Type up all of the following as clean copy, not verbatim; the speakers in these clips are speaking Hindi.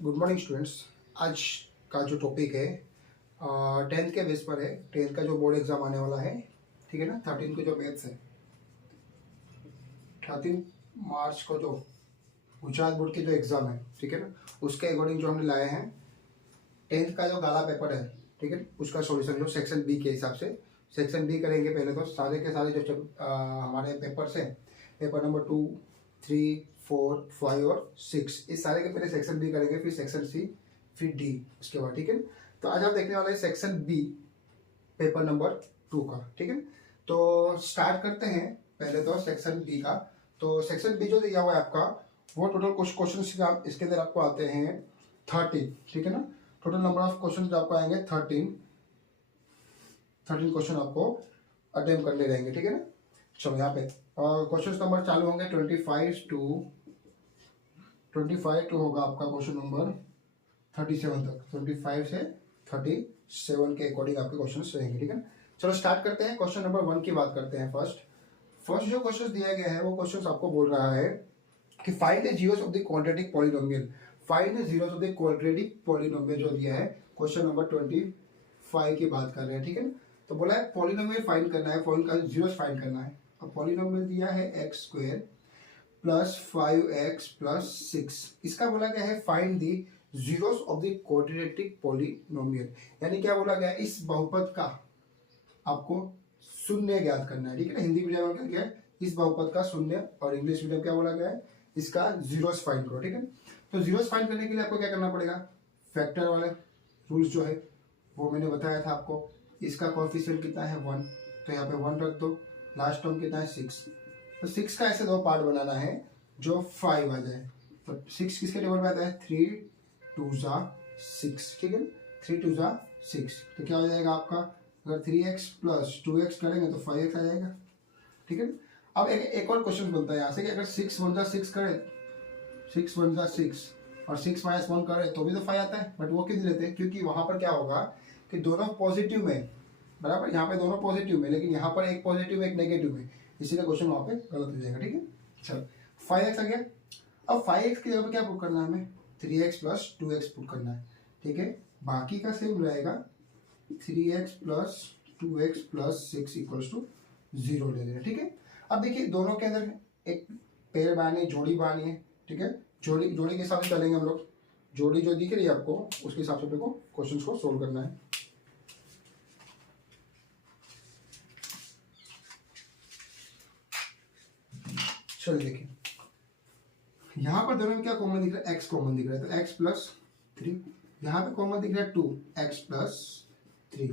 Good morning students. आज का जो टॉपिक है 10th के बेस पर है। 10th का जो बोर्ड एग्जाम आने वाला है, ठीक है ना। 13 को जो मैथ्स है, 13 मार्च को जो गुजरात बोर्ड की जो एग्ज़ाम है, ठीक है ना, उसके अकॉर्डिंग जो हमने लाए हैं 10th का जो गाला पेपर है, ठीक है, उसका सॉल्यूशन जो सेक्शन बी के हिसाब से सेक्शन बी करेंगे। पहले तो सारे के सारे जो हमारे पेपर्स हैं, पेपर नंबर 2, 3, 4, 5 और 6, इस सारे के पहले सेक्शन बी करेंगे, फिर सेक्शन सी, फिर डी उसके बाद, ठीक है। तो आज हम देखने वाले हैं सेक्शन बी पेपर नंबर 2 का, ठीक है। तो स्टार्ट करते हैं पहले तो सेक्शन बी का। तो सेक्शन बी जो दिया हुआ है आपका, वो टोटल कुछ क्वेश्चन इसके अंदर आपको आते हैं 13, ठीक है ना। टोटल नंबर ऑफ क्वेश्चन आपको आएंगे 13 क्वेश्चन आपको अटेम्प्ट करने रहेंगे, ठीक है ना। चलो यहाँ पे क्वेश्चन नंबर चालू होंगे 25 टू होगा आपका क्वेश्चन नंबर 37 तक। 25 से 37 के अकॉर्डिंग आपके क्वेश्चन रहेंगे, ठीक है। चलो स्टार्ट करते हैं। क्वेश्चन नंबर 1 की बात करते हैं। फर्स्ट जो क्वेश्चन दिया गया है वो क्वेश्चन आपको बोल रहा है कि find the zeros of the quadratic polynomial. Find the zeros of the quadratic polynomial जो दिया है, क्वेश्चन नंबर 25 की बात कर रहे हैं, ठीक है ना। तो बोला है पॉलिनोमियल फाइंड करना है, पॉइंट का जीरोस फाइंड करना है। अब पॉलिनोमियल दिया है x square plus 5x plus 6। इसका बोला गया है find the zeros of the quadratic polynomial, यानी क्या बोला गया है, इस बहुपद का आपको शून्य ज्ञात करना है, ठीक है ना। हिंदी मीडियम में क्या है, इस बहुपद का शून्य, और इंग्लिश मीडियम क्या बोला गया है, इसका जीरोस फाइंड करो, ठीक है। तो जीरोस फाइंड करने के लिए आपको क्या करना पड़ेगा, फैक्टर वाले रूल्स जो है वो मैंने बताया था आपको। इसका कोएफिशिएंट कितना है 1, तो यहाँ पे 1 रख दो। लास्ट टर्म कितना है 6, तो 6 का ऐसे दो पार्ट बनाना है जो 5 आ जाए। तो 6 किसके टेबल में आता है, 3 2 6, ठीक है। 3 2 6, तो क्या हो जाएगा आपका, अगर 3x प्लस 2x करेंगे तो 5x आ जाएगा, ठीक है। अब एक और क्वेश्चन बनता है यहाँ से कि अगर 6 1 6 करें, 6 1 6 और 6 माइनस 1 करें तो भी तो 5 आता है। बट वो क्यों लेते हैं, क्योंकि वहां पर क्या होगा कि दोनों पॉजिटिव में, बराबर, यहाँ पे दोनों पॉजिटिव में, लेकिन यहाँ पर एक पॉजिटिव एक नेगेटिव में, इसीलिए क्वेश्चन वहां पे गलत हो जाएगा, ठीक है। चलो 5x आ गया। अब 5x की जगह पे क्या पुट करना है हमें, 3x प्लस 2x पुट करना है, ठीक है। बाकी का सेम रहेगा, 3x plus 2x plus 6 equals to 0 ले लेना, ठीक है। अब देखिए दोनों के अंदर एक पेयर बनानी है, जोड़ी बनानी है, ठीक है। जोड़ी के हिसाब से चलेंगे हम लोग। जोड़ी जो दिख रही है आपको, उसके हिसाब से अपने को क्वेश्चन को सोल्व करना है। चलिए देखिए, यहाँ पर दोनों में क्या कॉमन दिख रहा है, x कॉमन दिख रहा है, तो x प्लस 3। यहाँ पे कॉमन दिख रहा है 2x प्लस 3।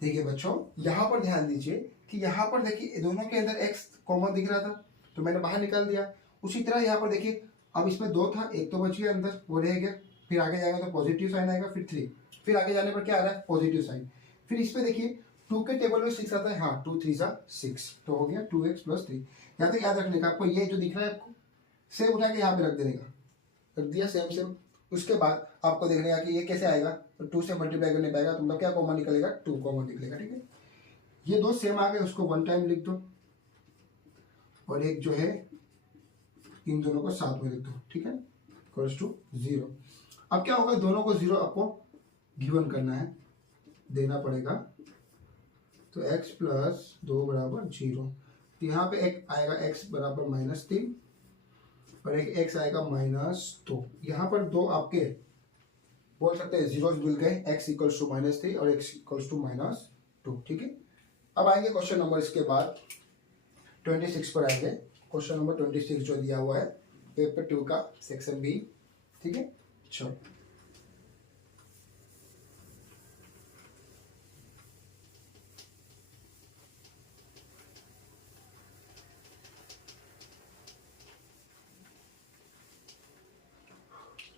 देखिए बच्चों, यहाँ पर ध्यान दीजिए कि यहाँ पर देखिए दोनों के अंदर x कॉमन दिख रहा था तो मैंने बाहर निकाल दिया। उसी तरह यहाँ पर देखिए, अब इसमें 2 था, एक तो बच गया अंदर, वो रह गया। फिर आगे जाएगा तो पॉजिटिव साइन आएगा, फिर 3, फिर आगे जाने पर क्या आ रहा है, पॉजिटिव साइन। फिर इसमें देखिए 2 के टेबल में 6 आता है, हाँ 2 3 6, तो हो गया 2x प्लस 3। यहाँ तक याद रखने का आपको, ये जो दिख रहा है आपको सेम उठा के यहाँ पे रख देने का, रख दिया सेम। उसके बाद आपको देखने का कि ये कैसे आएगा, तो 2 से मल्टीप्लाई करने पाएगा, तो मतलब क्या कॉमन निकलेगा, 2 कॉमन निकलेगा, ठीक है। ये दो सेम आ गए, उसको 1 टाइम लिख दो, और एक जो है इन दोनों को साथ में लिख दो, ठीक है, इक्वल्स टू 0। अब क्या होगा, दोनों को 0 आपको गिवन करना है, देना पड़ेगा। तो x प्लस 2 बराबर 0। तो यहाँ पे एक आएगा x बराबर -3 और एक x आएगा -2। यहाँ पर दो आपके बोल सकते हैं जीरोस मिल गए, x इक्वल्स टू -3 और x इक्वल्स टू -2, ठीक है। अब आएंगे क्वेश्चन नंबर, इसके बाद 26 पर आएंगे। क्वेश्चन नंबर 26 जो दिया हुआ है पेपर 2 का सेक्शन बी, ठीक है। चलो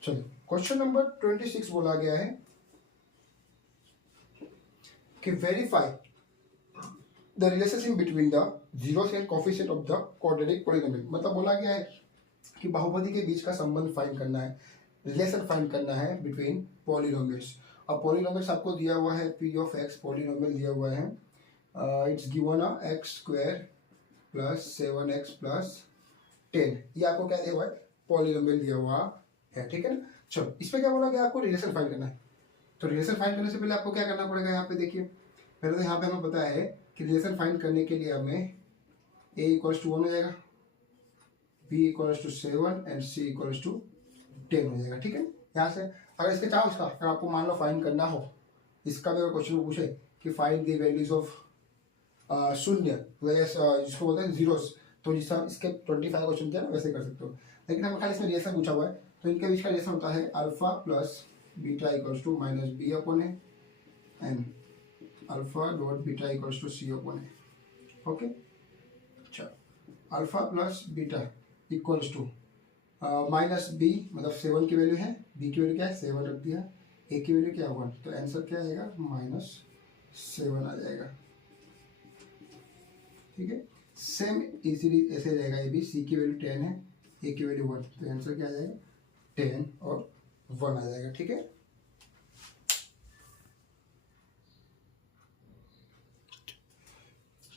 चलिए, क्वेश्चन नंबर 26 बोला गया है कि verify the relationship between the zeros and coefficient of the quadratic polynomial. मतलब बोला गया है कि बहुपदी के बीच का संबंध फाइंड करना है, रिलेशन फाइंड करना है बिटवीन पॉलिनोमियल्स। अब पॉलिनोमियल्स आपको दिया हुआ है, p ऑफ x पॉलिनोमियल दिया हुआ है, it's given x square plus 7x plus 10। ये आपको क्या दिया हुआ है, पॉलिनोमियल दिया हुआ है, ठीक है ना। चलो इस पे क्या बोला गया, आपको रिलेशन फाइंड करना है। तो रिलेशन फाइंड करने से पहले आपको क्या करना पड़ेगा, यहाँ पे देखिए पहले तो यहाँ पे हमें पता है कि रिलेशन फाइंड करने के लिए हमें a इक्वल्स टू 1 हो जाएगा, b equals to 7 and c equals to 10 हो जाएगा। ठीक है, यहाँ से अगर इसके चाहो इसका, अगर आपको मान लो फाइंड करना हो इसका भी, अगर क्वेश्चन पूछे कि फाइंड द वैल्यूज ऑफ शून्य जिसको बोलते हैं जीरोस, तो जिस तरह इसके 25 क्वेश्चन किया ना वैसे कर सकते हो। लेकिन हमें खाली इसमें रिलेशन पूछा हुआ है, तो इनके बीच का रिलेशन होता है alpha plus beta equals to minus b upon a and alpha dot beta equals to c upon a. Okay, अच्छा alpha plus beta equals to minus b, मतलब 7 की वैल्यू है, बी की वैल्यू क्या है 7 रख दिया, ए की वैल्यू क्या 1, तो आंसर क्या आएगा -7 आ जाएगा। ठीक है, सेम इजीली ऐसे रहेगा, ये भी सी की वैल्यू 10 है, ए की वैल्यू 1, तो आंसर क्या आ जाएगा 10 और 1 आ जाएगा। ठीक है,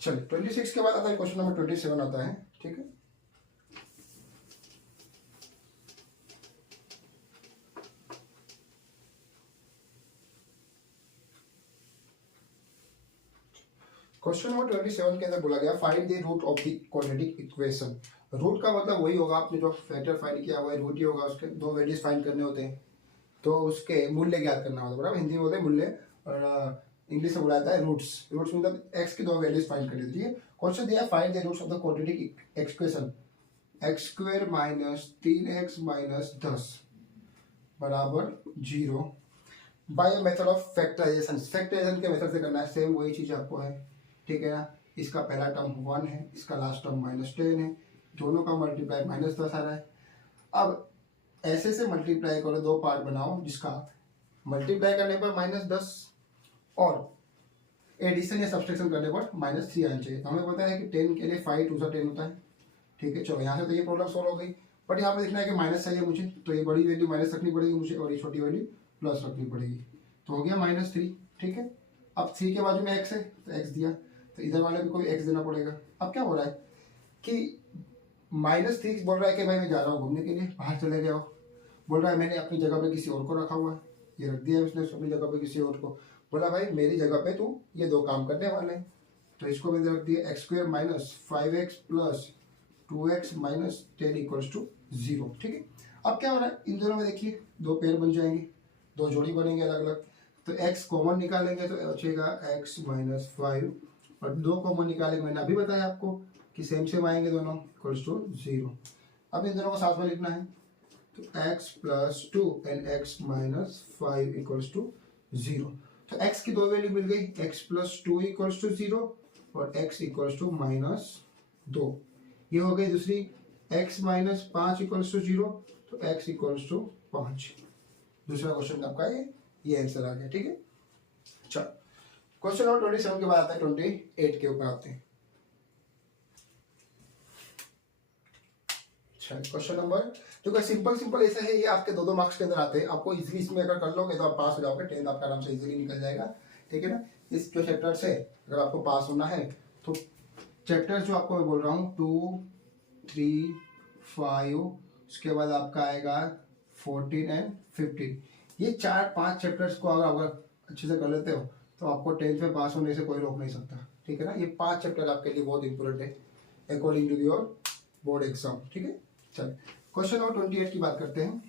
चलिए 26 के बाद आता है क्वेश्चन नंबर 27 आता है। ठीक है, क्वेश्चन नंबर 27 के अंदर बोला गया find the root of the quadratic equation. Root का मतलब वही होगा, आपने जो फैक्टर फाइंड किया हुआ है रूट ही होगा, उसके दो वैल्यूज फाइंड करने होते हैं, तो उसके मूल्य ज्ञात करना होता है, बराबर। हिंदी में बोलते हैं मूल्य और इंग्लिश में बोला जाता है रूट्स। रूट्स मतलब एक्स की दो वैल्यूज फाइंड करनी होती है। क्वेश्चन दिया find the roots of the quadratic equation x square minus 3x minus 10 बराबर 0 by method of factorization. Factorization के मेथड से करना है, सेम वही चीज आपको है। ठीक है ना, इसका पहला टर्म 1 है, इसका लास्ट टर्म -10 है, दोनों का मल्टीप्लाई -10 आ रहा है। अब ऐसे से मल्टीप्लाई करो, दो पार्ट बनाओ जिसका मल्टीप्लाई करने पर -10 और एडिशन या सब्सट्रैक्शन करने पर -3 आना चाहिए। तो हमें पता है कि 10 के लिए 5 2 10 होता है। ठीक है, चलो यहाँ से तो ये प्रॉब्लम सॉल्व हो गई, बट यहाँ पे देखना है कि माइनस चाहिए मुझे, तो ये बड़ी वैल्यू माइनस रखनी पड़ेगी मुझे और ये छोटी वैल्यू प्लस रखनी पड़ेगी, तो हो गया -3। ठीक है, अब 3 के बाजू में x है तो x दिया, तो इधर वाले भी कोई x देना पड़ेगा। अब क्या हो रहा है कि -3 बोल रहा है कि भाई मैं जा रहा हूँ घूमने के लिए, बाहर चले गया हो, बोल रहा है मैंने अपनी जगह पे किसी और को रखा हुआ है, ये रख दिया उसने अपनी जगह पे किसी और को, बोला भाई मेरी जगह पे तू ये दो काम करने वाले हैं, तो इसको मैंने रख दिया x square minus 5x plus 2x minus 10 equals to 0। ठीक है, अब क्या हो रहा है, इन दोनों में देखिए दो पेयर बन जाएंगे, दो जोड़ी बनेंगे अलग अलग, तो x कॉमन निकालेंगे तो बचेगा x माइनस 5 और दो कॉमन निकालेंगे, मैंने अभी बताया आपको कि सेम आएंगे दोनों इक्वल्स टू 0। अब इन दोनों को साथ में लिखना है, तो x plus 2 and x minus 5 equals to 0। तो x की दो वैल्यू मिल गई, x प्लस 2 इक्वल्स टू 0 और x इक्वल्स टू -2। ये हो गई दूसरी, x माइनस 5 इक्वल्स टू 0, तो x इक्वल्स टू 5। दूसरा क्वेश्चन आपका ये आंसर आ गया। ठीक है, चलो क्वेश्चन नंबर 27 के बाद आता है 28 के ऊपर आते हैं। क्वेश्चन नंबर जो सिंपल ऐसा है, ये आपके 2-2 मार्क्स के अंदर आते हैं, आपको इजीली इसमें अगर कर लोगे तो आप पास हो जाओगे, 10th आपका आराम से इजीली निकल जाएगा। ठीक है ना, इस जो चैप्टर से अगर आपको पास होना है तो चैप्टर जो आपको मैं बोल रहा हूँ 2, 3, 5, उसके बाद आपका आएगा 14 एंड 15, ये 4-5 चैप्टर्स को अगर अच्छे से कर लेते हो तो आपको 10th में पास होने से कोई रोक नहीं सकता। ठीक है ना, ये 5 चैप्टर आपके लिए बहुत इंपॉर्टेंट है according to your board exam. ठीक है, चलिए क्वेश्चन नंबर 28 की बात करते हैं।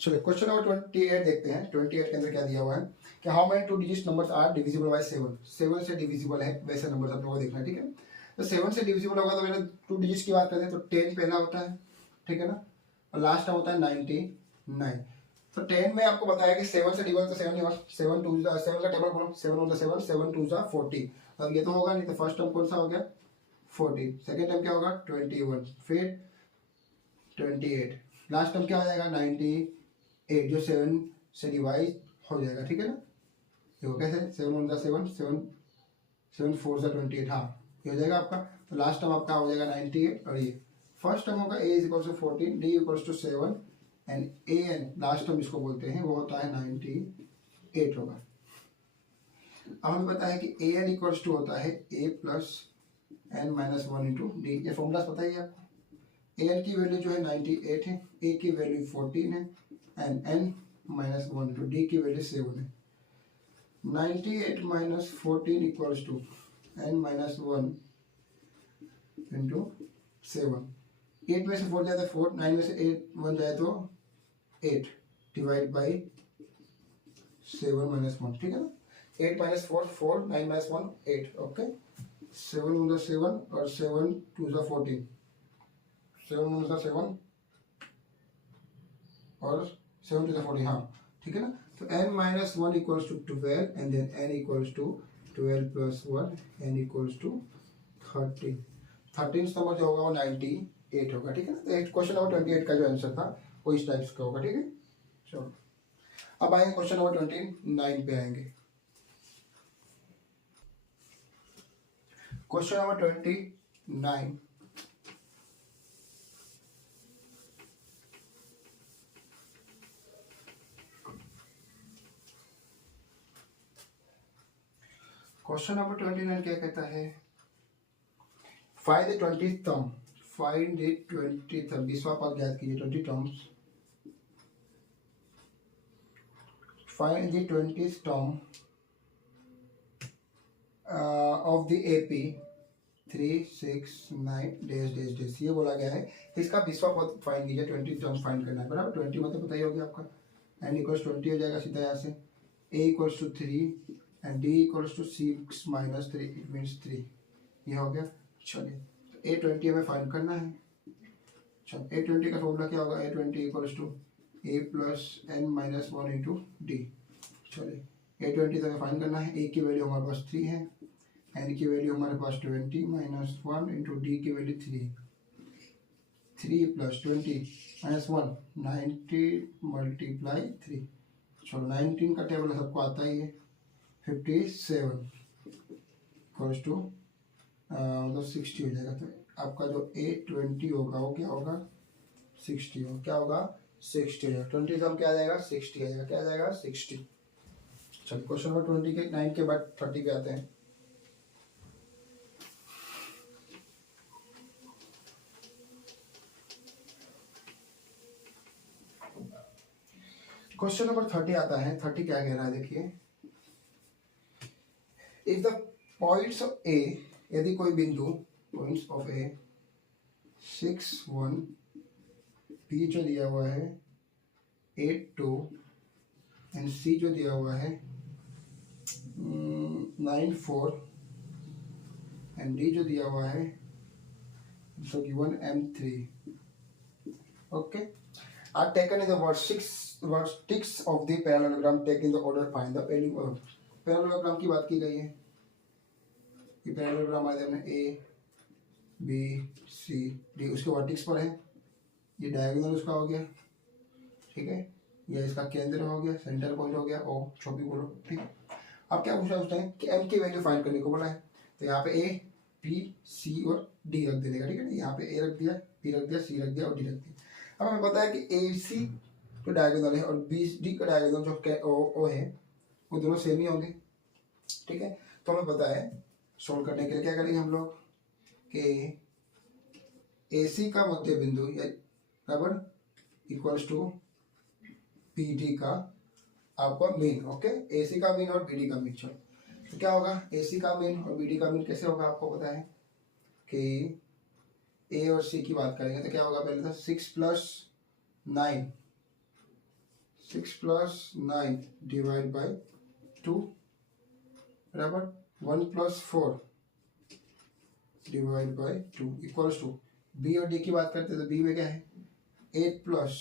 चलिए क्वेश्चन नंबर 28 देखते हैं। 28 के अंदर क्या दिया हुआ है कि how many 2 digit numbers are divisible by 7। 7 से डिविजिबल है वैसे नंबर्स आप लोगों को देखना है। ठीक है, तो 7 से डिविजिबल होगा तो पहले 2 डिजिट्स की बात करते हैं, तो 10 पहला होता है। ठीक है ना, और लास्ट होता है 99। तो 10 में आपको बताया कि 7 से डिवाइड, तो 7 नहीं होगा, 7 2 7 का टेबल बोलो, 7 1 7 7 2 40। अब ये तो होगा नहीं, तो फर्स्ट टर्म कौन सा हो गया 40, सेकंड टर्म क्या होगा 21, फिर 28, लास्ट टर्म क्या हो जाएगा 98 जो 7 से डिवाइड हो जाएगा। ठीक है ना, देखो कैसे 7 1 7 7 7 4 28, हाँ ये हो जाएगा आपका। तो लास्ट टर्म आपका हो जाएगा 98 और ये फर्स्ट टर्म होगा a is equal to 14, d equal to 7 and A N last term इसको बोलते हैं वो होता है 98 होगा। अब हमें पता है कि ए एन इक्वल्स टू होता है a plus N minus one into d. ये फॉर्मूला पता ही है आपको। ए एन की वैल्यू जो है 98 है, ए की वैल्यू 14 है and N minus one into D की वैल्यू 7 है। 98 minus 14 equals to N minus one into 7। 8 में से 4 जाए तो 4, 9 में से 8 1 जाए तो 8 डिवाइड बाई 7 माइनस 1, ठीक है ना। 8 माइनस 4 4, 9 माइनस 1 8, ओके। 7 × 7 और 7 2 × 14, 7 × 7 और 7 2 × 14, हाँ ठीक है ना। तो n minus 1 equals to 12 and then n equals to 12 plus 1 n equals to 13। 13 number जो होगा वो 98 होगा, ठीक है ना। तो क्वेश्चन नंबर 28 का जो आंसर था वो इस टाइप्स का होगा, ठीक है। चलो अब आएंगे क्वेश्चन नंबर 29 पे आएंगे। क्वेश्चन नंबर 29, क्वेश्चन नंबर 29 क्या कहता है, find the 20th term, find the 20th term, 20वां पद ज्ञात कीजिए। 20 terms, find the 20th term of the AP 3 6 9 dash dash dash, ये बोला गया है। तो इसका 20वां पद फाइंड कीजिए, 20 टर्म फाइंड करना है, बराबर। 20 मतलब पता ही होगा आपका, n इक्वल्स 20 हो जाएगा सीधा यहाँ से, a equals to 3 and d equals to 6 minus 3, it means 3, ये हो गया। चलिए तो a20 हमें फाइंड करना है। चलो a20 का फॉर्मूला क्या होगा, a20 equals to a plus N minus 1 into D. चलिए a20 तो हमें फाइंड करना है, a की वैल्यू हमारे पास 3 है, n की वैल्यू हमारे पास 20 माइनस 1 इंटू डी की वैल्यू 3, 3 प्लस 20 माइनस 1, 90 मल्टीप्लाई 3। चलो 19 का टेबल सबको आता ही है, 57 इक्वल्स टू मतलब 60 हो जाएगा। तो आपका जो a20 होगा वो क्या होगा, 60 होगा, क्या होगा 60 हो जाएगा। 20 का क्या आ जाएगा, 60 आ जाएगा, क्या आ जाएगा 60। चलिए क्वेश्चन नंबर 29 के बाद 30 पे आते हैं। क्वेश्चन नंबर 30 आता है। 30 क्या कह रहा है देखिए, इफ द पॉइंट्स ऑफ ए, यदि कोई बिंदु पॉइंट्स ऑफ ए 6 1, बी जो दिया हुआ है 8 2 एंड सी जो दिया हुआ है 9 4 एंड डी जो दिया हुआ है so given m3, okay, are taken in the vertex of the parallelogram, taken the order, find the value of parallelogram की बात की गई है। ये पैरेललोग्राम आया हमने ए बी सी डी, उसके वर्टेक्स पर है, ये डायगोनल उसका हो गया, ठीक है, ये इसका केंद्र हो गया, सेंटर पॉइंट हो गया, ओ छोटी बोलो, ठीक है। अब क्या पूछा उसने कि एम की वैल्यू फाइंड करने को बोला है, तो यहाँ पे ए बी सी और डी रख देने का, ठीक है ना। यहाँ पे ए रख दिया, बी रख दिया, सी रख दिया और डी रख दिया। अब हमें पता है कि ए सी तो डायगोनल है और बी डी का डायगोनल जो ओ है वो दोनों सेम ही होंगे, ठीक है। तो हमें पता है सोल्व करने के लिए क्या करेंगे हम लोग कि ए सी का मध्य बिंदु बराबर इक्वल्स टू बी डी का आपका मीन, ओके, ए सी का मीन और बी डी का मीन। चलो तो क्या होगा, ए सी का मीन और बी डी का मीन कैसे होगा, आपको पता है कि ए और सी की बात करेंगे तो क्या होगा, पहले तो 6 प्लस 9 डिवाइड बाई 2 बराबर 1 plus 4 divide by 2 equals to B और डी की बात करते हैं तो बी में क्या है 8 plus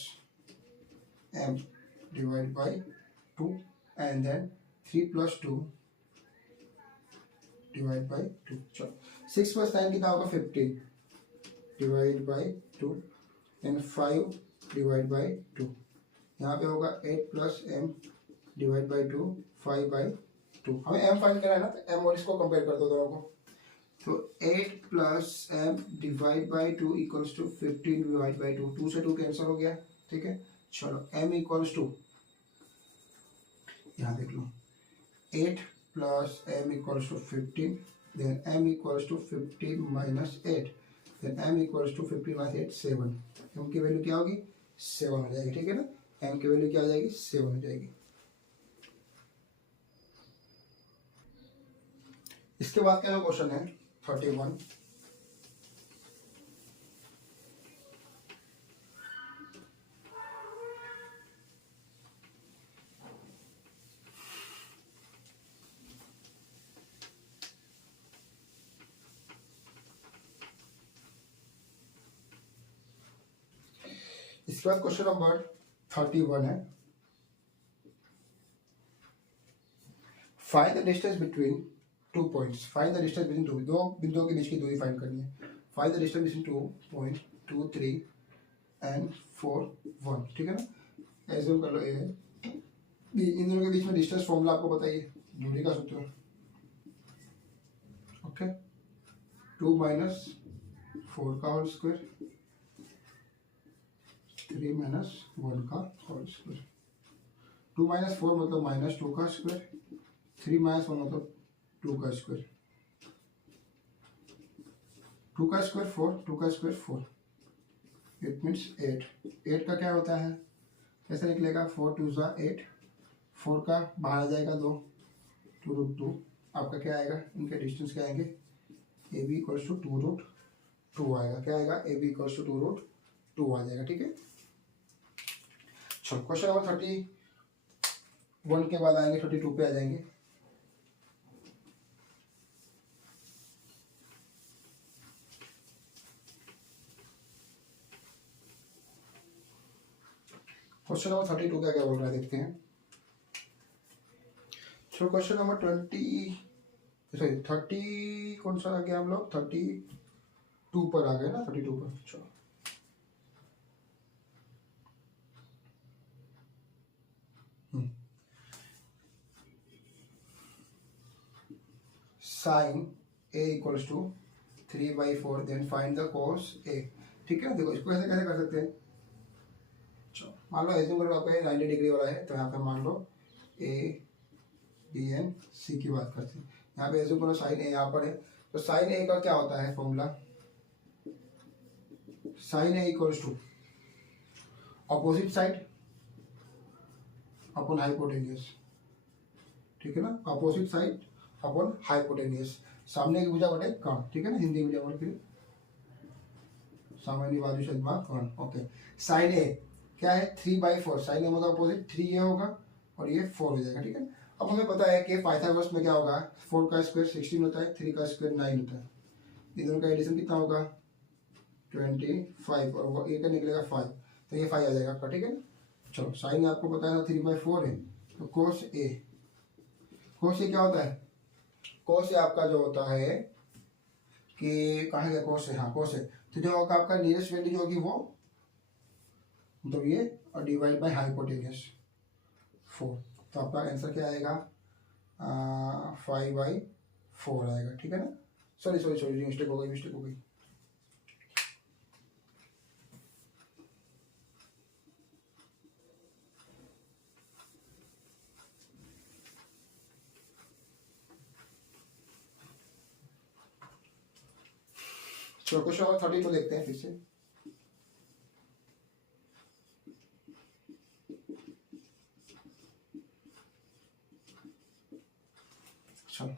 m divide by 2 and then 3 plus 2 divide by 2। चलो 6 प्लस 9 कितना होगा 15 divide by 2 and 5 divide by 2। यहाँ पे होगा 8 plus m divide by 2 5 by 2। हमें m फाइंड करना है ना, तो m और इसको कंपेयर कर दो दोनों को, तो 8 plus m divide by 2 equals to 15 divide by 2, 2 से 2 कैंसिल हो गया, ठीक है। चलो m इक्वल्स टू यहाँ देख लो 8 plus m equals to 15, then m equals to 15 minus 8, then m equals to 15 minus 8 7, m की वैल्यू क्या होगी 7 हो जाएगी, ठीक है ना, m की वैल्यू क्या हो जाएगी 7 हो जाएगी। इसके बाद क्या क्वेश्चन है 31, इसके बाद क्वेश्चन नंबर 31 है, find the distance between two points, find the distance between दो बिंदुओं के बीच की दूरी फाइंड करनी है, find the distance between 2 point 2 3 and 4 1, ठीक है ना, एज्यूम कर लो ए बी, इन दोनों के बीच में डिस्टेंस फॉर्मूला आपको बताइए, दूरी का सूत्र, ओके, 2 माइनस 4 का होल स्क्वायर 3 माइनस 1 का होल स्क्वायर, 2 माइनस 4 मतलब माइनस 2 का स्क्वायर, 3 माइनस 1 मतलब 2 का स्क्वायर, 2 का स्क्वायर 4, 2 का स्क्वायर 4, इट मीन्स 8 का क्या होता है, कैसे निकलेगा 4 2 ज़ा 8, 4 का बाहर आ जाएगा 2 2√2, आपका क्या आएगा, इनके डिस्टेंस क्या आएंगे, ए बी इक्वल्स टू 2√2 आएगा, क्या आएगा ए बी इक्वल्स टू 2√2 आ जाएगा, ठीक है। चलो क्वेश्चन नंबर 31 के बाद आएंगे 32 पे आ जाएंगे। क्वेश्चन नंबर 32 क्या क्या बोल रहा है देखते हैं। चलो क्वेश्चन नंबर 30 कौन सा आ गया, हम लोग 32 पर आ गए ना, 32 पर। चलो sine A equals to 3/4, then find the cos A, ठीक है ना। देखो इसको ऐसे कैसे कर सकते हैं, चलो मान लो ऐसे करो, आप 90 डिग्री वाला है तो यहाँ पे मान लो ए बी एन सी की बात करते हैं, यहाँ पे ऐसे करो साइन ए यहाँ पर है, तो साइन ए का क्या होता है formula, sine A equals to opposite side upon hypotenuse, ठीक है ना, अपोजिट साइड अपॉन हाइपोटेन्यूस, सामने की भुजा बटे कर्ण, ठीक है ना, हिंदी मीडियम में फिर सामान्य बाजू से कर्ण, ओके। साइन ए क्या है 3/4, साइन ए मतलब अपोजिट 3 ये होगा और ये 4 हो जाएगा, ठीक है। अब हमें पता है कि पाइथागोरस में क्या होगा, 4 का स्क्वायर 16 होता है, 3 का स्क्वायर 9 होता है, ये दोनों का एडिशन कितना होगा 25 और वो ए का निकलेगा 5, तो ये 5 आ जाएगा आपका, ठीक है। चलो साइन आपको पता है 3/4 है, तो कोस ए, कोस ए क्या होता है, कोस ए आपका जो होता है कि कहाँ गया कोस ए, हाँ कोस ए, तो जो होगा आपका नियरेस्ट वैल्यू जो होगी वो मतलब ये और डिवाइड बाय हाइपोटेन्यूस 4, तो आपका आंसर क्या आएगा 5/4 आएगा, ठीक है ना। सॉरी मिस्टेक हो गई। चलो क्वेश्चन नंबर 32 देखते हैं फिर से। चलो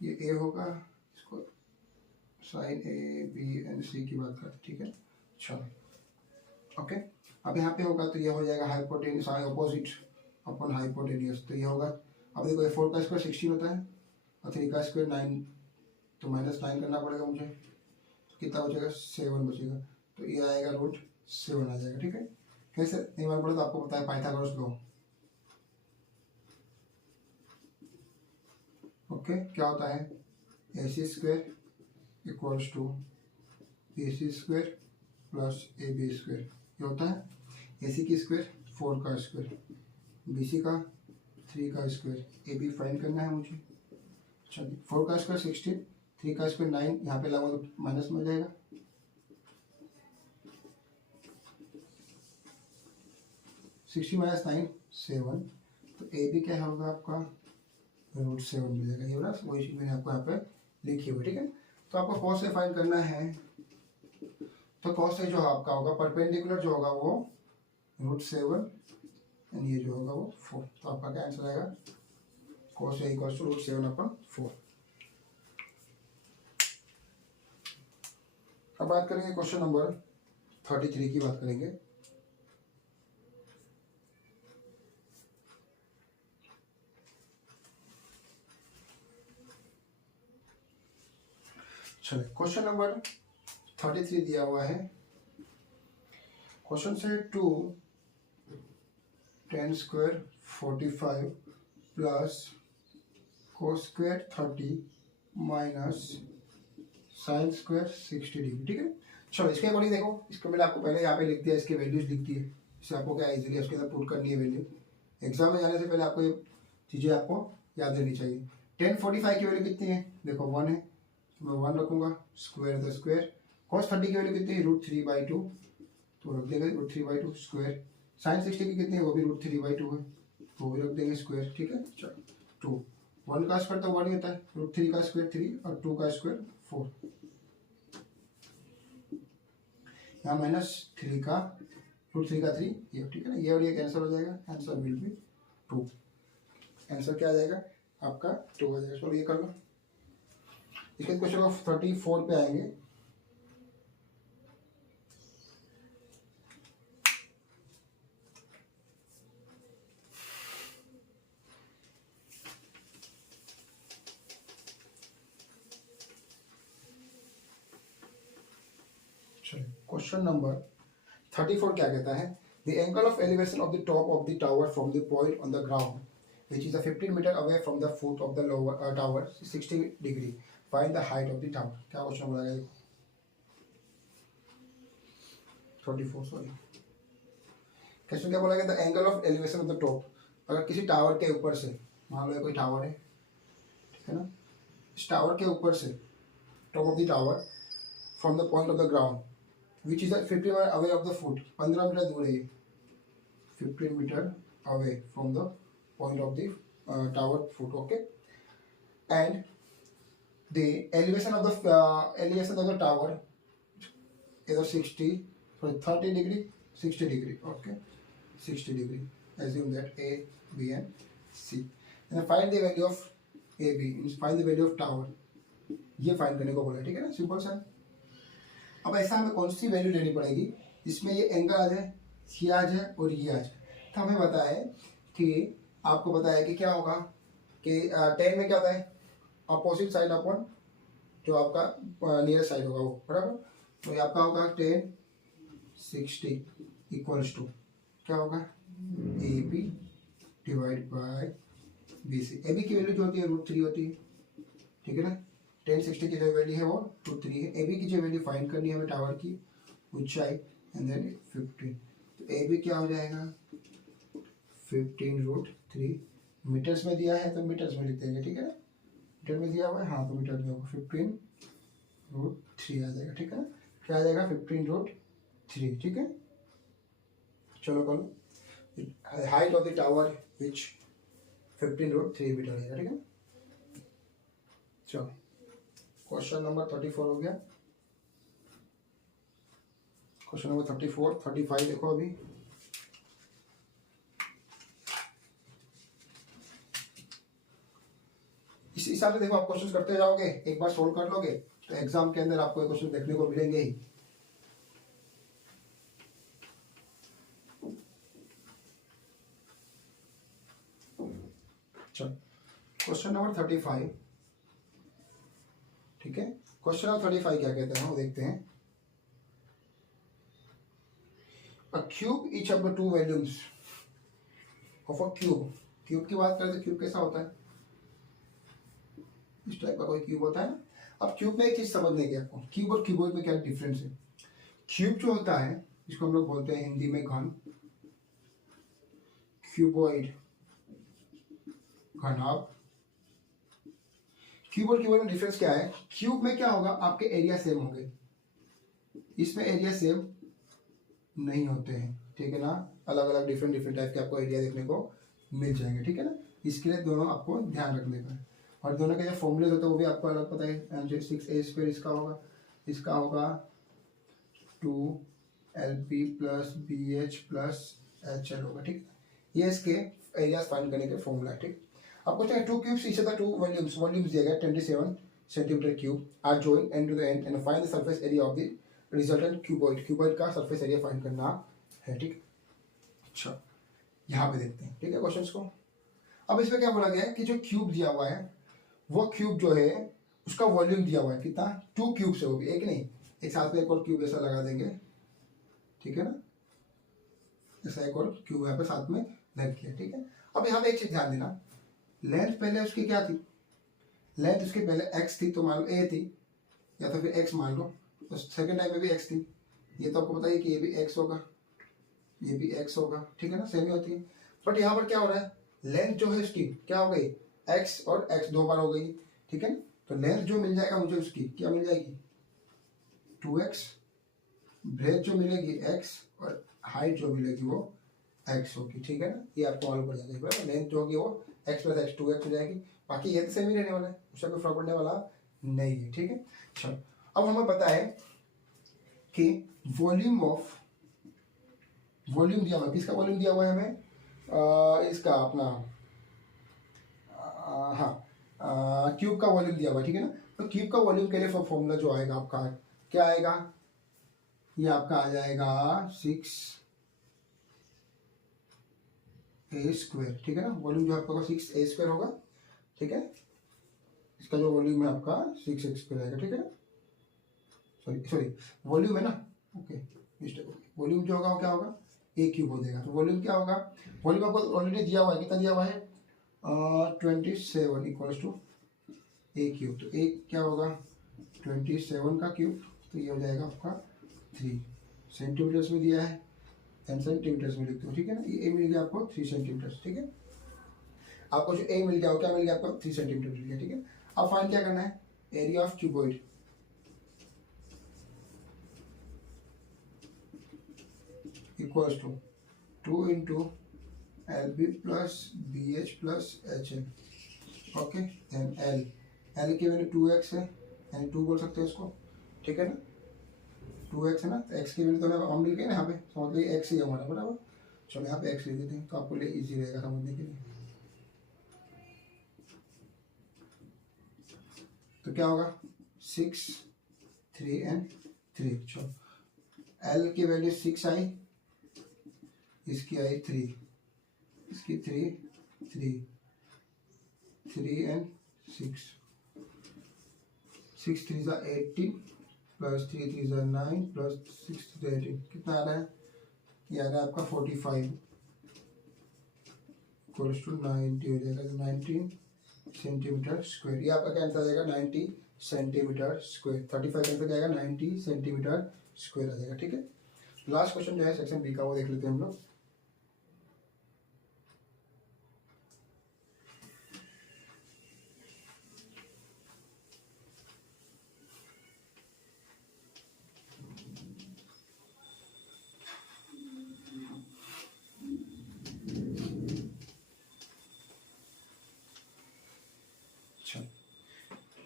ये ए होगा, इसको साइन ए बी एंड सी की बात करते, ठीक है। चलो ओके, अब यहाँ पे होगा तो ये हो जाएगा हाइपोटेन्यूस अपोजिट अपन हाइपोटेन्यूस, तो ये होगा, अब देखो 4 का स्क्वायर 16 होता है और 3 का स्क्वायर 9, तो -9 करना पड़ेगा मुझे, कितना बचेगा 7 बचेगा, तो ये आएगा √7 आ जाएगा, ठीक है। कैसे नहीं मालूम पड़े तो आपको पता है पाइथागोरस लॉ, ओके। क्या होता है AC² equals to BC² plus AB², ये होता है AC की स्क्वायर 4 का स्क्वायर, BC का 3 का स्क्वायर, AB फाइंड करना है मुझे। चलिए 4 का स्क्वायर 16, 3 का स्क्वायर 9, यहाँ पे लगा तो माइनस में हो जाएगा, 16 - 9 7, तो ए बी क्या होगा आपका √7 मिलेगा। ये बस वही चीज मैंने आपको यहाँ पे लिखी हुई, ठीक है। तो आपको कॉस से फाइंड करना है, तो कॉस से जो आपका होगा परपेंडिकुलर जो होगा वो √7 एंड ये जो होगा वो 4। तो आपका क्या आंसर आएगा, cos A इक्वल्स टू √7/4। अब बात करेंगे क्वेश्चन नंबर 33 की बात करेंगे। चलिए क्वेश्चन नंबर 33 दिया हुआ है। क्वेश्चन से 2 10 square 45 plus cos square 30 minus sine square 60 degree, ठीक है। चलो इसके अकॉर्डिंग देखो, इसको मैंने आपको पहले यहाँ पे लिख दिया, इसके वैल्यूज लिख दिए, इससे आपको क्या इजीली उसके अंदर पुट करनी है वैल्यू। एग्जाम में जाने से पहले आपको ये चीज़ें आपको याद रहनी चाहिए। 1045 की वैल्यू कितनी है, देखो 1 है, तो मैं 1 रखूंगा, स्क्वायर द स्क्वायर। cos 30 की वैल्यू कितनी है, √3/2, तो रख देंगे √3/2 स्क्वायर। साइन 60 की कितनी है, वो भी √3/2 है, वो भी रख देंगे स्क्वायर, ठीक है। चलो 2 1 का स्क्वायर तो 1 ही होता है, √3 का स्क्वायर 3 और 2 का स्क्वायर 4, यहाँ -3 का √3 का 3 ये, ठीक है ना। ये और ये कैंसिल हो जाएगा, आंसर विल बी 2। आंसर क्या आ जाएगा आपका 2 आ जाएगा। चलो ये कर लो। इसके क्वेश्चन नंबर 34 पे आएंगे। क्वेश्चन नंबर 34 क्या कहता है, the angle of elevation of the top of the tower from the point on the ground which is a 15 metre away from the foot of the lower tower 60 degree, find the height of the tower. क्या क्वेश्चन बोला गया, 34 सॉरी, क्वेश्चन क्या बोला गया, the angle of elevation of the top. अगर किसी टावर के ऊपर से, मान लो कोई टावर है, ठीक है ना, इस टावर के ऊपर से, top of the tower from the point of the ground which is 15 metre away of the foot, 15 metre दूर है ये, 15 metre away from the point of the tower foot, okay. And the elevation of the tower इधर 30 degree 60 degree, okay, 60 degree, assume that A, B and C, and find the value of AB, means find the value of tower, ये फाइंड करने को बोला, ठीक है ना, सिंपल सा। अब ऐसा हमें कौन सी वैल्यू लेनी पड़ेगी जिसमें ये एंगल आ जाए, ये आ जाए और ये आ जाए। तो हमें पता है कि आपको पता है कि क्या होगा कि 10 में क्या होता है, अपोजिट साइड अपॉन जो आपका नियरेस्ट साइड होगा वो, बराबर। तो ये आपका होगा 10 60 इक्वल्स टू क्या होगा, AB divide by BC। AB की वैल्यू जो होती है √3 होती है, ठीक है ना। 10 60 की जो वैल्यू है वो √3 है। AB की जो वैल्यू फाइंड करनी है हमें टावर की ऊंचाई, एंड देन 15, तो AB क्या हो जाएगा 15√3। मीटर्स में दिया है तो मीटर्स में लिख देंगे, ठीक है ना, मीटर में दिया हुआ है, हाँ तो मीटर में होगा 15√3 आ जाएगा, ठीक है ना। क्या आ जाएगा 15√3, ठीक है। चलो करो, height of the tower which 15√3 metre है, ठीक है। चलो क्वेश्चन नंबर 34 हो गया। क्वेश्चन नंबर 34 35 देखो अभी, इस हिसाब से देखो आप क्वेश्चन करते जाओगे, एक बार सोल्व कर लोगे तो एग्जाम के अंदर आपको क्वेश्चन देखने को मिलेंगे ही। चलो क्वेश्चन नंबर 35, ठीक है। क्वेश्चन नंबर 35 क्या कहते हैं वो देखते हैं। A cube each of the two volumes of a cube, cube की बात करें तो क्यूब कैसा होता है, इस टाइप का कोई क्यूब होता है ना। अब क्यूब में एक चीज समझने की आपको, क्यूब और क्यूबॉइड में क्या डिफरेंस है। क्यूब जो होता है इसको हम लोग बोलते हैं हिंदी में घन, क्यूबॉइड घनाभ। क्यूब और क्यूबॉइड में डिफरेंस क्या है, क्यूब में क्या होगा आपके एरिया सेम होंगे, इसमें एरिया सेम नहीं होते हैं, ठीक है ना। अलग अलग डिफरेंट टाइप के आपको एरिया देखने को मिल जाएंगे, ठीक है ना। इसके लिए दोनों आपको ध्यान रखने का है। और दोनों के जो फॉर्मूले होते हैं वो भी आपको अलग पता है। 6a² इसका होगा 2LP plus BH plus HL होगा, ठीक है। ये इसके एरियाज फाइंड करने के फॉर्मूला है, ठीक। आपको चाहिए 2 क्यूब्स, इसे था 2 वॉल्यूम्स दिया गया 27 centimetre cube are joined end to the end and find the surface area of the resultant cuboid का सरफेस एरिया फाइंड करना है, ठीक। अच्छा, यहाँ पे देखते हैं, ठीक है, क्वेश्चंस को। अब इसमें क्या बोला गया है कि जो क्यूब दिया हुआ है वो क्यूब जो है उसका वॉल्यूम दिया हुआ है कितना, 2 क्यूब्स है, वो भी एक नहीं, एक साथ में एक और क्यूब ऐसा लगा देंगे, ठीक है ना। ऐसा एक और क्यूब यहाँ पे साथ में लग गया, ठीक है। अब यहाँ पे एक चीज ध्यान देना, लेंथ पहले उसकी क्या थी, लेंथ उसकी पहले x थी, तो मान लो a थी, या तो फिर x मान लो, तो सेकेंड टाइम में भी x थी। ये तो आपको पता है कि ये भी x होगा, ये भी x होगा, ठीक है ना, सेम ही होती है। बट यहाँ पर क्या हो रहा है, लेंथ जो है उसकी क्या हो गई, x और x 2 बार हो गई, ठीक है ना। तो लेंथ जो मिल जाएगा मुझे उसकी क्या मिल जाएगी, 2x, ब्रेथ जो मिलेगी x, और हाइट जो मिलेगी वो x होगी, ठीक है ना। ये आपको मालूम पड़ जाएगा, लेंथ जो होगी वो x प्लस x 2x हो जाएगी। बाकी ये तो सेम ही रहने वाला है, उससे कोई फर्क पड़ने वाला नहीं है, ठीक है। चलो, अब हमें पता है कि वॉल्यूम दिया हुआ है, किसका वॉल्यूम दिया हुआ है हमें, इसका अपना हाँ क्यूब का वॉल्यूम दिया हुआ है, ठीक है ना। तो क्यूब का वॉल्यूम के लिए फॉर्मूला जो आएगा आपका क्या आएगा, ये आपका आ जाएगा 6a², ठीक है ना। वॉल्यूम जो आपका 6a² होगा, ठीक है। इसका जो वॉल्यूम है आपका 6a² आएगा, ठीक है ना। सॉरी वॉल्यूम है ना, ओके मिस्टेक हो गई। वॉल्यूम जो होगा वो क्या होगा, a³ हो जाएगा। तो वॉल्यूम क्या होगा, वॉल्यूम आपको ऑलरेडी दिया हुआ है, कितना दिया हुआ है, 27 इक्वल्स टू a³। तो a क्या होगा, 27 का क्यूब, तो ये हो जाएगा आपका 3 सेंटीमीटर्स में दिया है, 10 सेंटीमीटर्स में लिखते हो, ठीक है ना। ये a मिल गया आपको 3 सेंटीमीटर्स, ठीक है। आपको जो a मिल गया वो क्या मिल गया आपको, 3 सेंटीमीटर मिल गया, ठीक है। अब फाइंड क्या करना है, area of cuboid, equals to 2 into LB plus BH plus HL, okay. Then L की वैल्यू 2x है, यानी 2 बोल सकते हैं इसको, ठीक है ना। 2x है ना, तो x की वैल्यू तो हम मिल गई ना यहाँ पे, समझ लीजिए x ही है हमारा, बराबर। चलो यहाँ पे x ले देते हैं, तो आपको लिए इजी रहेगा समझने के लिए। तो क्या होगा, 6 3 एंड 3। चलो L की वैल्यू 6 आई, इसकी आई 3, इसकी 3 एंड 6, 6 3 ज़ा 18 प्लस 3 3 ज़ा 9 प्लस 6 3 18, कितना आ रहा है, ये आ रहा है आपका 45 इक्वल्स टू 90 हो जाएगा, 19 सेंटीमीटर स्क्वायर। ये आपका क्या आंसर आ जाएगा, 90 सेंटीमीटर स्क्वायर। 35 आंसर क्या आएगा, 90 सेंटीमीटर स्क्वायर आ जाएगा, ठीक है। लास्ट क्वेश्चन जो है सेक्शन बी का वो देख लेते हैं हम लोग।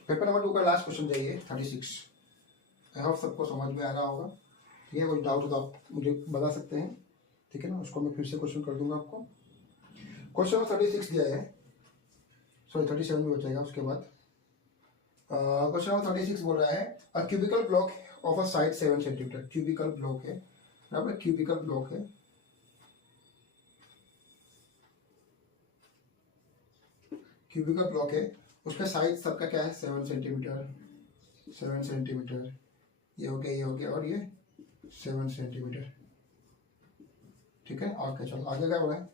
पेपर नंबर 2 का लास्ट क्वेश्चन चाहिए 36। आई होप सबको समझ में आ रहा होगा, ठीक है। कोई डाउट हो तो आप मुझे बता सकते हैं, ठीक है ना। उसको मैं फिर से क्वेश्चन कर दूंगा आपको। क्वेश्चन नंबर 36 दिया है, सॉरी 37 भी बचेगा उसके बाद। क्वेश्चन नंबर 36 बोल रहा है a cubical block of a side 7 centimetre. Cubical block है, बराबर, क्यूबिकल ब्लॉक है, क्यूबिकल ब्लॉक है, उसका साइज सबका क्या है, 7 सेंटीमीटर, 7 सेंटीमीटर, ये हो गया और ये 7 सेंटीमीटर, ठीक है। और क्या, चलो आगे क्या बोला है,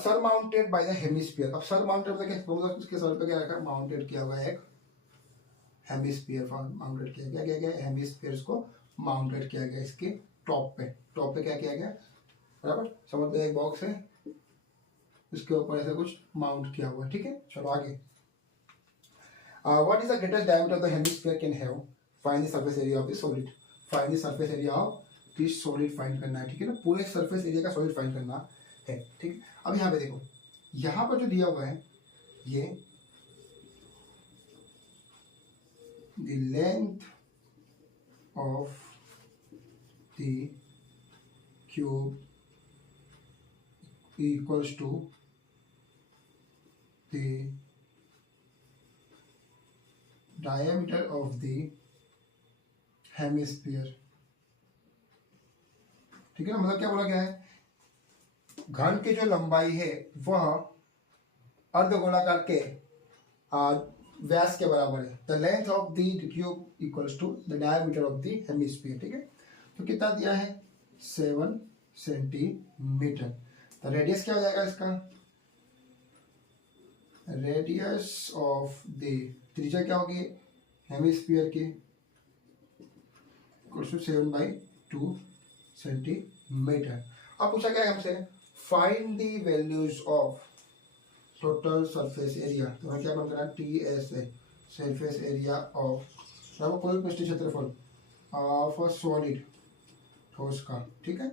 sir mounted by the hemisphere. अब सर माउंटेड मतलब इसके सर पे क्या रखा, माउंटेड किया हुआ है एक हेमिस्फीयर, माउंटेड किया गया हेमिस्फीयर्स को माउंटेड किया गया इसके टॉप पे क्या किया गया, बराबर। समझ लो एक बॉक्स है, इसके ऊपर ऐसा कुछ माउंट किया हुआ है, ठीक है। चलो आगे, what is the greatest diameter of the hemisphere can have, find the surface area of the solid. Find the surface area of this solid find करना है, ठीक है ना। पूरे सरफेस एरिया का सॉलिड फाइंड करना है, ठीक है। अब यहाँ पे देखो, यहाँ पर जो दिया हुआ है ये the length of the cube equals to the diameter of the hemisphere, ठीक है ना। मतलब क्या बोला गया है, घन की जो लंबाई है वह अर्धगोलाकार के व्यास के बराबर है। The length of the tube equals to the diameter of the hemisphere, ठीक है। तो कितना दिया है 7 सेंटीमीटर। तो रेडियस क्या हो जाएगा इसका, रेडियस ऑफ द त्रिज्या क्या होगी हेमिस्फीयर की इक्वल्स टू 7/2 सेंटीमीटर। अब पूछा गया है हमसे find the values of total surface area. तो हमें क्या करना है, TSA सरफेस एरिया ऑफ कोई पृष्ठीय क्षेत्रफल ऑफ सॉलिड ठोस का, ठीक है।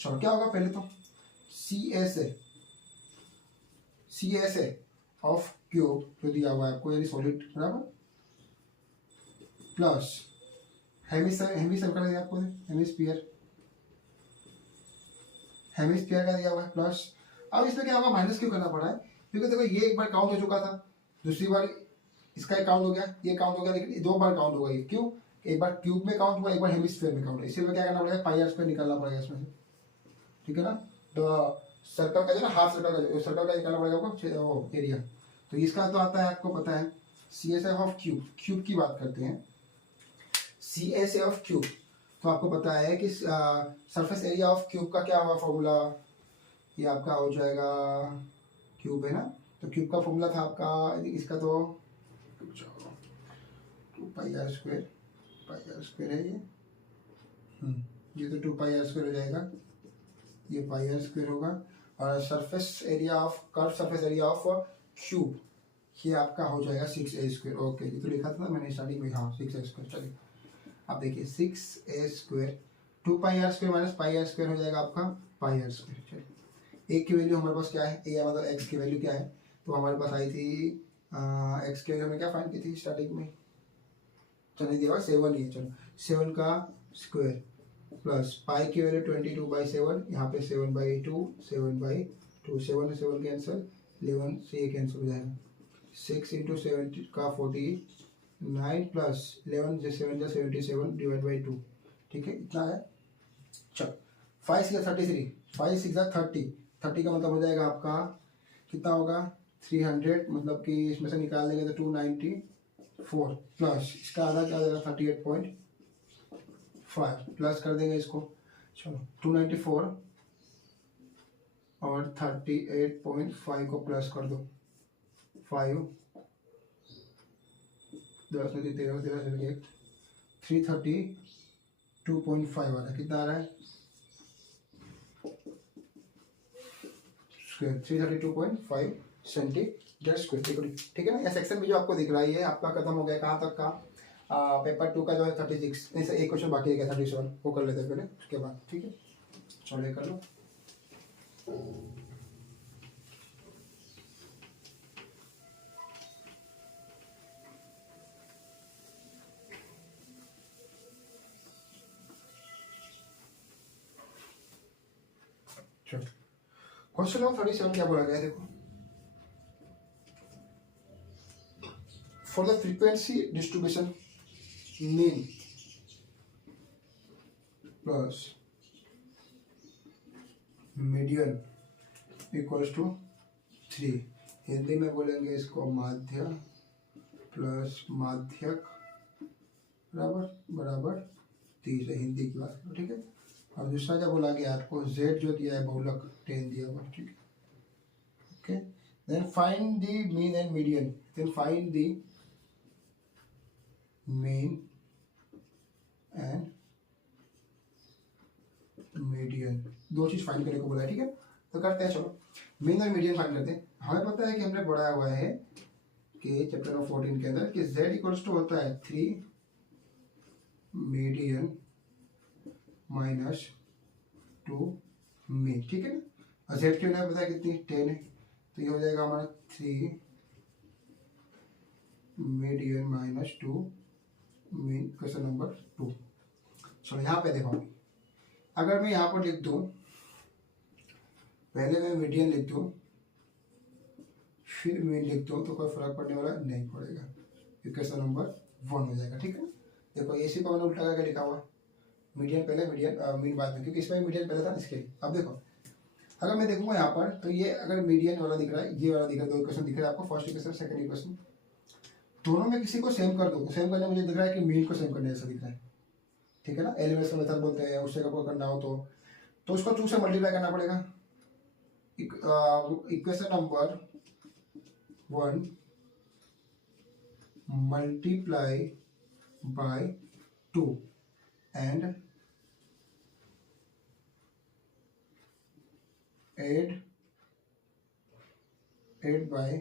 चलो क्या होगा, पहले तो CSA ऑफ क्यूब जो दिया हुआ है आपको, यानी सॉलिड बराबर, प्लस हेमिस्फीयर का दिया आपको, हेमिस्फीयर का दिया हुआ है प्लस। अब इसमें क्या होगा, माइनस क्यों करना पड़ा है, क्योंकि देखो ये एक बार काउंट हो चुका था, दूसरी बार इसका एक काउंट हो गया, ये काउंट हो गया, लेकिन 2 बार काउंट होगा ये, क्यों, एक बार क्यूब में काउंट हुआ, एक बार हेमिस्फीयर में काउंट हुआ, इसीलिए क्या करना पड़ेगा, पाई आर स्क्वायर निकालना पड़ेगा इसमें से, ठीक है ना। तो सर्कल का जो ना, हाफ सर्कल का, सर्कल का निकालना पड़ेगा आपको एरिया। तो इसका तो आता है, आपको पता है CSA ऑफ क्यूब की बात करते हैं, CSA ऑफ क्यूब। तो आपको पता है कि सरफेस एरिया ऑफ क्यूब का क्या होगा फॉर्मूला, ये आपका हो जाएगा, क्यूब है ना, तो क्यूब का फॉर्मूला था आपका, इसका तो 2 पाई आर स्क्वायर है ये तो 2 पाई आर स्क्वायर हो जाएगा, ये पाई आर स्क्वायर होगा। और surface area of curve, surface area of cube, ये आपका हो जाएगा 6a स्क्वायर। ओके, ये तो लिखा था मैंने स्टार्टिंग में, हाँ 6a स्क्वायर। चलिए आप देखिए 6a square 2 pi R square minus pi R square हो जाएगा आपका पाई आर स्क्वायर। चलिए एक की वैल्यू हमारे पास क्या है, ए मतलब एक्स की वैल्यू क्या है, तो हमारे पास आई थी एक्स की वैल्यू हमने क्या फाइंड की थी स्टार्टिंग में, चलिए दिया 7 ही है, चलो 7 का स्क्वायर प्लस पाई की वैल्यू 22/7, यहाँ पे 7/2 7/2, 7 से 7 कैंसिल, 11 से ये कैंसिल हो जाएगा, 6 × 7 का 49 प्लस 11 से 7 का 77 डिवाइड बाई 2, ठीक है, इतना है। चलो 5 6 33, 5 6 30, 30 का मतलब हो जाएगा आपका कितना होगा 300, मतलब कि इसमें से निकाल देंगे तो 294 प्लस इसका आधा क्या हो जाएगा 38.5 प्लस कर देंगे इसको, चलो 294 और 38.5 को प्लस कर दो, 5 10 में 13 13 332.5 आ रहा है, कितना आ रहा है 332.5 सेंटीमीटर स्क्वायर, ठीक है ना। यह सेक्शन भी जो आपको दिख रहा है ये आपका खत्म हो गया, कहाँ तक का, पेपर 2 का जो है 36, नहीं सर एक क्वेश्चन बाकी है 37, वो कर लेते हैं पहले, उसके बाद, ठीक है। चलो कर लो। क्वेश्चन नंबर 37 क्या बोला गया है, देखो, for the frequency distribution mean plus median equals to 3, Hindi में बोलेंगे इसको माध्य प्लस माध्यक बराबर बराबर 30 है, हिंदी की बात करो, ठीक है। और दूसरा क्या बोला गया आपको, z जो दिया है बहुलक 10 दिया हुआ, ठीक है। Okay, then find the mean and median, then find the mean and median, 2 चीज फाइंड करने को बोला है, ठीक है। तो करते हैं, चलो मीन और मीडियन फाइंड करते हैं। हमें पता है कि हमने पढ़ा हुआ है कि चैप्टर नंबर 14 के अंदर कि z इक्वल्स टू होता है 3 मीडियन -2 मीन, ठीक है ना। और जेड की वैल्यू पता है कितनी 10 है, तो ये हो जाएगा हमारा 3 median minus 2 mean, question number 2। चलो यहाँ पे देखो, अगर मैं यहाँ पर लिख दूँ, पहले मैं मीडियन लिख दूँ फिर मीन लिख दूँ तो कोई फर्क पड़ने वाला नहीं पड़ेगा, क्वेश्चन नंबर 1 हो जाएगा। ठीक है, देखो इसी को मैंने उल्टा करके लिखा हुआ, मीडियन पहले मीडियन मीन बाद में, क्योंकि इसमें मीडियन पहले था इसके। अब देखो अगर मैं देखूंगा यहाँ पर तो ये अगर मीडियन वाला दिख रहा है, ये वाला दिख रहा है, दो इक्वेशन दिख रहा है आपको, फर्स्ट इक्वेशन सेकंड इक्वेशन, दोनों में किसी को सेम कर दो तो सेम करने मुझे दिख रहा है कि मीन को सेम करने जैसा दिख रहा है। ठीक है ना, एलिमिनेशन मेथड बोलते हैं, उससे अगर करना हो तो उसको 2 से मल्टीप्लाई करना पड़ेगा। Equation number 1 multiply by 2 and add by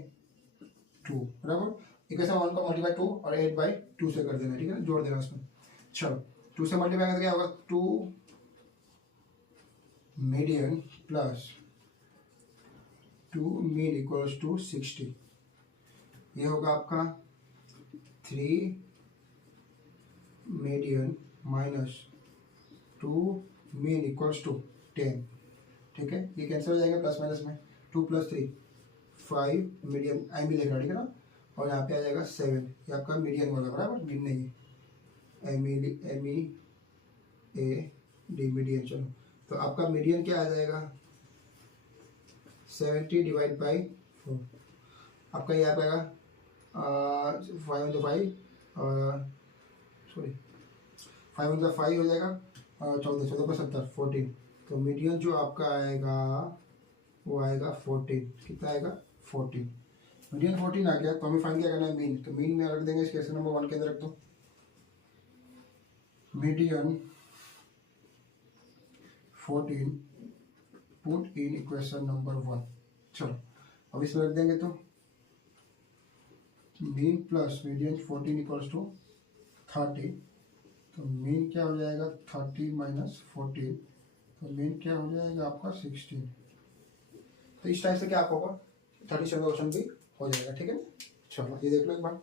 2, बराबर। इक्वेशन 1 को मल्टीप्लाई 2 और 8/2 से कर देना, ठीक है, जोड़ देना उसमें। चलो 2 से मल्टीप्लाई करके क्या होगा, 2 median plus 2 mean equals to 60, ये होगा आपका 3 median minus 2 mean equals to 10। ठीक है, ये कैंसिल हो जाएगा प्लस माइनस में, 2 + 3 5 मीडियम आई भी लिख रहा है, ठीक है ना, और यहाँ पे आ जाएगा 7, ये आपका मीडियन वाला, बराबर, मीन नहीं है, MEAD मीडियन। चलो तो आपका मीडियन क्या आ जाएगा, 70 डिवाइड बाई 4, आपका ये आ पाएगा 5 × 5 सॉरी 5 × 5 हो जाएगा 14, 14 + 70 14, तो मीडियन जो आपका आएगा वो आएगा 14, कितना आएगा 14, मीडियन 14 आ गया। तो हमें फाइंड क्या करना है, मीन, तो मीन में रख देंगे इस क्वेश्चन नंबर 1 के अंदर रख दो, median 14 put in equation number 1। चलो अब इसमें रख देंगे तो mean plus median 14 equals to 30, तो मीन क्या हो जाएगा 30 माइनस 14, तो मीन क्या हो जाएगा आपका 16। तो इस टाइप से क्या आपको 37 क्वेश्चन भी हो जाएगा। ठीक है, चलो ये देख लो एक बार।